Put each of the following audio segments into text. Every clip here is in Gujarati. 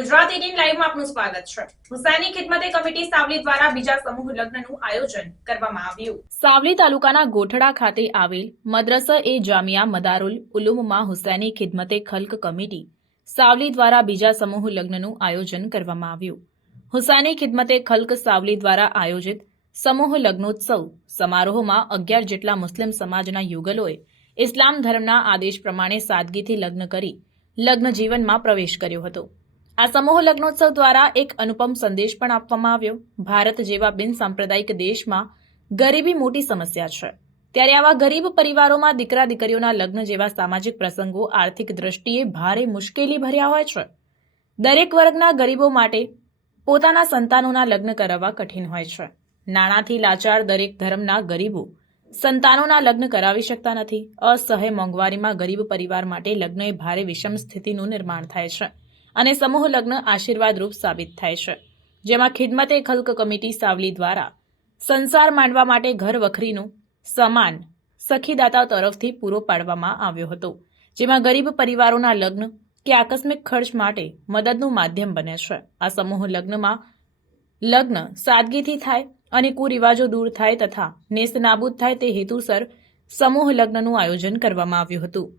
ગુજરાત 18 લાઈવમાં આપનું સ્વાગત છે। હુસૈની ખિદમતે કમિટી સાવલી દ્વારા બીજા સમૂહ લગ્નનું આયોજન કરવામાં આવ્યું। સાવલી તાલુકાના ગોઠડા ખાતે આવેલ મદ્રસા-એ જામિયા મદારુલ ઉલુમમાં હુસૈની ખિદમતે ખલ્ક કમિટી સાવલી દ્વારા બીજા સમૂહ લગ્નનું આયોજન કરવામાં આવ્યું। હુસૈની ખિદમતે ખલ્ક સાવલી દ્વારા આયોજિત સમૂહ લગ્નોત્સવ સમારોહમાં 11 જેટલા મુસ્લિમ સમાજના યુગલોએ ઇસ્લામ ધર્મના આદેશ પ્રમાણે સાદગીથી લગ્ન કરી લગ્ન જીવનમાં પ્રવેશ કર્યો હતો। આ સમૂહ લગ્નોત્સવ દ્વારા એક અનુપમ સંદેશ પણ આપવામાં આવ્યો। ભારત જેવા બિનસાંપ્રદાયિક દેશમાં ગરીબી મોટી સમસ્યા છે, ત્યારે આવા ગરીબ પરિવારોમાં દીકરા દીકરીઓના લગ્ન જેવા સામાજિક પ્રસંગો આર્થિક દ્રષ્ટિએ ભારે મુશ્કેલી ભર્યા હોય છે। દરેક વર્ગના ગરીબો માટે પોતાના સંતાનોના લગ્ન કરાવવા કઠિન હોય છે। નાણાંથી લાચાર દરેક ધર્મના ગરીબો સંતાનોના લગ્ન કરાવી શકતા નથી। અસહ્ય મોંઘવારીમાં ગરીબ પરિવાર માટે લગ્ન એ ભારે વિષમ સ્થિતિનું નિર્માણ થાય છે અને સમૂહ લગ્ન આશીર્વાદરૂપ સાબિત થાય છે, જેમાં ખિદમતે ખલ્ક કમિટી સાવલી દ્વારા સંસાર માંડવા માટે ઘર વખરીનું સામાન સખીદાતાઓ તરફથી પૂરો પાડવામાં આવ્યો હતો, જેમાં ગરીબ પરિવારોના લગ્ન કે આકસ્મિક ખર્ચ માટે મદદનું માધ્યમ બને છે। આ સમૂહ લગ્નમાં લગ્ન સાદગીથી થાય અને કુરિવાજો દૂર થાય તથા નેસ્તનાબૂદ થાય તે હેતુસર સમૂહ લગ્નનું આયોજન કરવામાં આવ્યું હતું।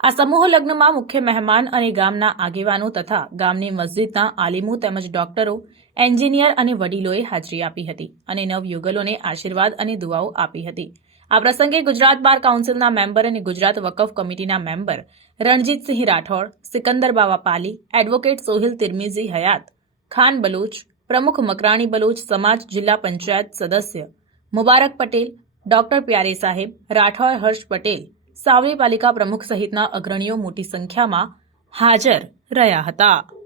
આ સમૂહ લગ્નમાં મુખ્ય મહેમાન અને ગામના આગેવાનો તથા ગામની મસ્જિદના આલિમો તેમજ ડોક્ટરો, એન્જિનિયર અને વડીલોએ હાજરી આપી હતી અને નવયુગલોને આશીર્વાદ અને દુઆઓ આપી હતી। આ પ્રસંગે ગુજરાત બાર કાઉન્સિલના મેમ્બર અને ગુજરાત વકફ કમિટીના મેમ્બર રણજીતસિંહ રાઠોડ, સિકંદર બાવા પાલી, એડવોકેટ સોહિલ તિરમિઝી હયાત, ખાન બલોચ, પ્રમુખ મકરાણી બલોચ સમાજ જિલ્લા પંચાયત સદસ્ય મુબારક પટેલ, ડોક્ટર પ્યારે સાહેબ, રાઠોડ હર્ષ પટેલ, સાવલી પાલિકા પ્રમુખ સહિતના અગ્રણીઓ મોટી સંખ્યામાં હાજર રહ્યા હતા।